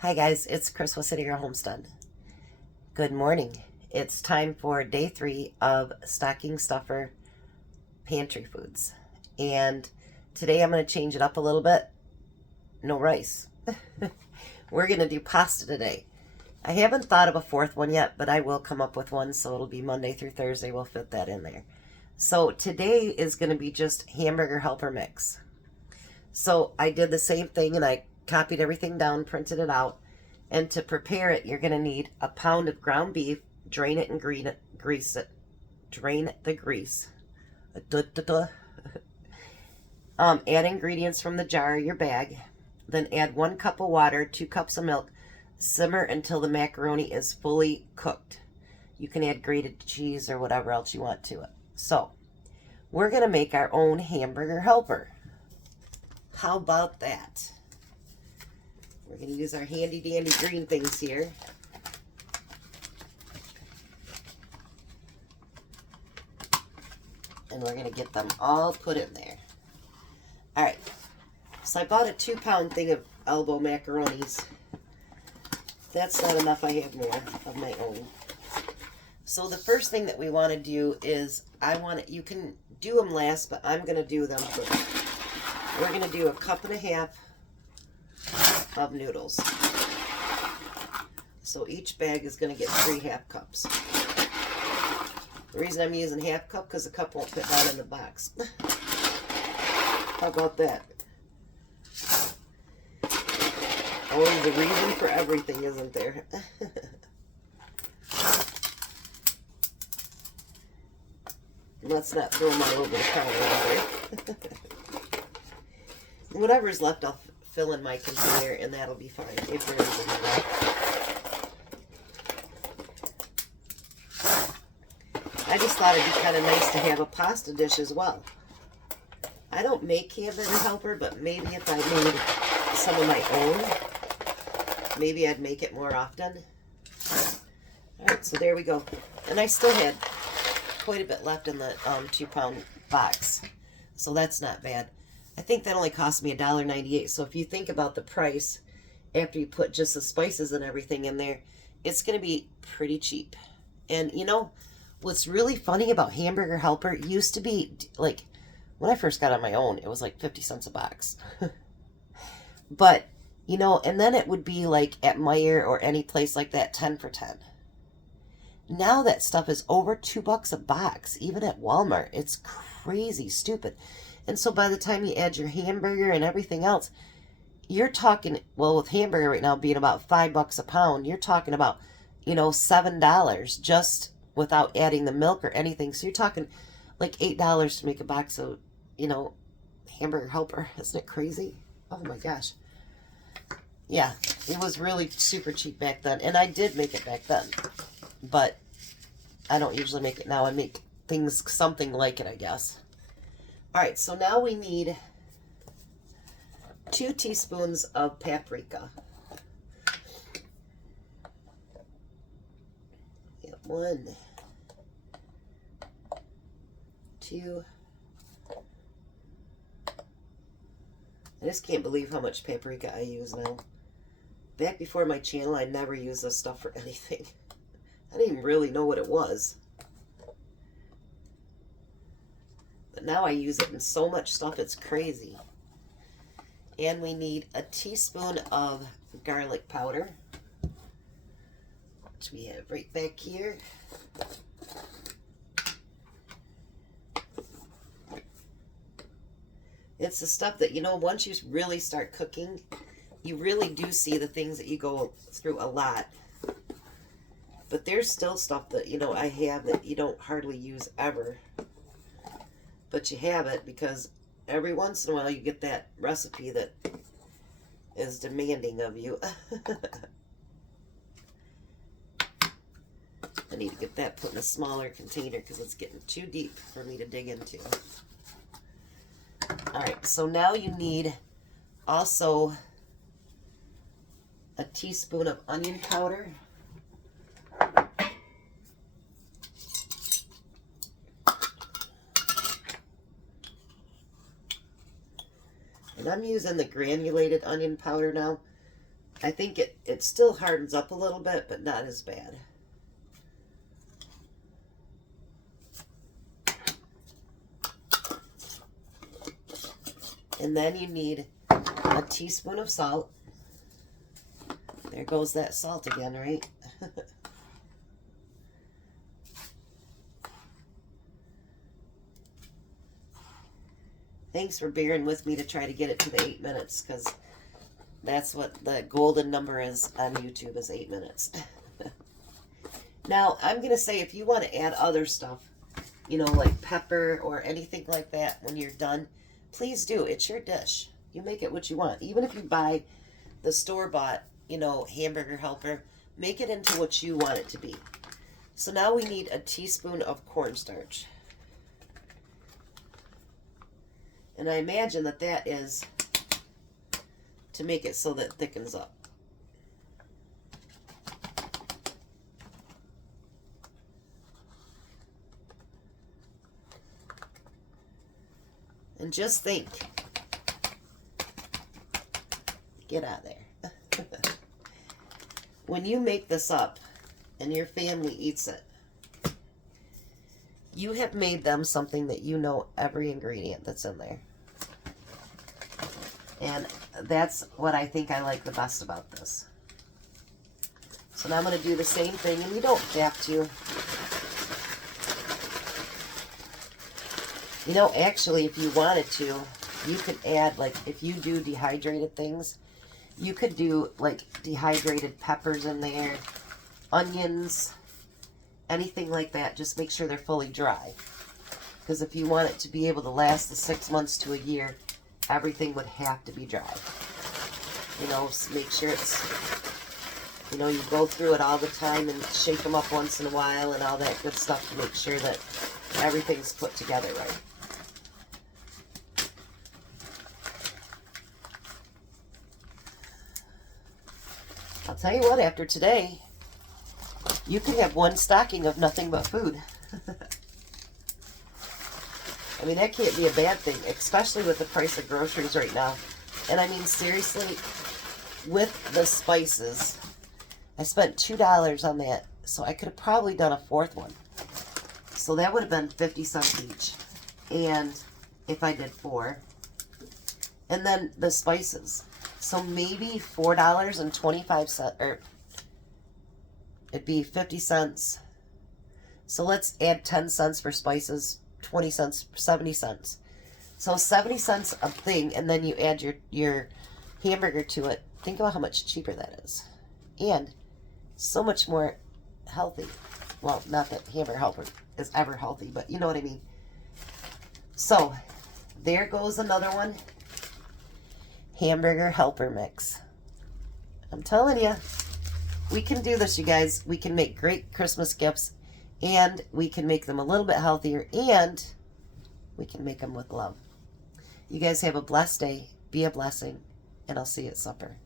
Hi guys, it's Chris with City Girl Homestead. Good morning. It's time for day 3 of stocking stuffer pantry foods. And today I'm going to change it up a little bit. No rice. We're going to do pasta today. I haven't thought of a fourth one yet, but I will come up with one, so it'll be Monday through Thursday. We'll fit that in there. So today is going to be just Hamburger Helper mix. So I did the same thing and I copied everything down, printed it out. And to prepare it, you're going to need a pound of ground beef, drain it and grease it. Drain the grease. Add ingredients from the jar or your bag. Then add 1 cup of water, 2 cups of milk. Simmer until the macaroni is fully cooked. You can add grated cheese or whatever else you want to it. So, we're going to make our own Hamburger Helper. How about that? We're going to use our handy dandy green things here. And we're going to get them all put in there. Alright, so I bought a 2-pound thing of elbow macaronis. That's not enough, I have more of my own. So the first thing that we want to do is, you can do them last, but I'm going to do them first. We're going to do 1.5 cups of noodles. So each bag is going to get 3 half cups. The reason I'm using half cup because a cup won't fit down in the box. How about that? Always a reason for everything, isn't there? Let's not throw them all over the counter either. Whatever's left, I'll fill in my container, and that'll be fine if there is any left. I just thought it'd be kind of nice to have a pasta dish as well. I don't make Hamburger Helper, but maybe if I made some of my own, maybe I'd make it more often. Alright, so there we go. And I still had quite a bit left in the 2-pound box, so that's not bad. I think that only cost me $1.98. So if you think about the price after you put just the spices and everything in there, it's going to be pretty cheap. And you know, what's really funny about Hamburger Helper, used to be, like, when I first got on my own, it was like 50 cents a box. But, you know, and then it would be like at Meijer or any place like that, 10 for 10. Now that stuff is over $2 a box, even at Walmart. It's crazy stupid. And so by the time you add your hamburger and everything else, you're talking, well, with hamburger right now being about $5 a pound, you're talking about, you know, $7 just without adding the milk or anything. So you're talking like $8 to make a box of, you know, Hamburger Helper. Isn't it crazy? Oh my gosh. Yeah, it was really super cheap back then. And I did make it back then. But I don't usually make it now. I make things something like it, I guess. Alright, so now we need 2 teaspoons of paprika. 1, 2. I just can't believe how much paprika I use now. Back before my channel, I never used this stuff for anything. I didn't even really know what it was. But now I use it in so much stuff, it's crazy. And we need a teaspoon of garlic powder, which we have right back here. It's the stuff that, you know, once you really start cooking, you really do see the things that you go through a lot. But there's still stuff that, you know, I have that you don't hardly use ever. But you have it because every once in a while you get that recipe that is demanding of you. I need to get that put in a smaller container because it's getting too deep for me to dig into. Alright, so now you need also a teaspoon of onion powder. And I'm using the granulated onion powder now. I think it still hardens up a little bit, but not as bad. And then you need a teaspoon of salt. There goes that salt again, right? Thanks for bearing with me to try to get it to the 8 minutes, because that's what the golden number is on YouTube, is 8 minutes. Now, I'm going to say if you want to add other stuff, you know, like pepper or anything like that when you're done, please do. It's your dish. You make it what you want. Even if you buy the store-bought, you know, Hamburger Helper, make it into what you want it to be. So now we need a teaspoon of cornstarch. And I imagine that that is to make it so that it thickens up. And just think, get out of there. When you make this up and your family eats it, you have made them something that you know every ingredient that's in there. And that's what I think I like the best about this. So now I'm going to do the same thing, and you don't have to. You know, actually, if you wanted to, you could add, like, if you do dehydrated things, you could do, like, dehydrated peppers in there, onions, anything like that. Just make sure they're fully dry. Because if you want it to be able to last the 6 months to a year, everything would have to be dry. You know, make sure it's, you know, you go through it all the time and shake them up once in a while and all that good stuff to make sure that everything's put together right. I'll tell you what, after today, you can have one stocking of nothing but food. I mean, that can't be a bad thing, especially with the price of groceries right now. And I mean, seriously, with the spices, I spent $2 on that, so I could have probably done a fourth one. So that would have been 50 cents each. And if I did 4. And then the spices. So maybe $4.25, or it'd be 50 cents. So let's add 10 cents for spices, 20 cents, 70 cents. So 70 cents a thing, and then you add your hamburger to it. Think about how much cheaper that is. And so much more healthy. Well, not that Hamburger Helper is ever healthy, but you know what I mean. So, there goes another one. Hamburger Helper mix. I'm telling you, we can do this, you guys. We can make great Christmas gifts, and we can make them a little bit healthier, and we can make them with love. You guys have a blessed day. Be a blessing, and I'll see you at supper.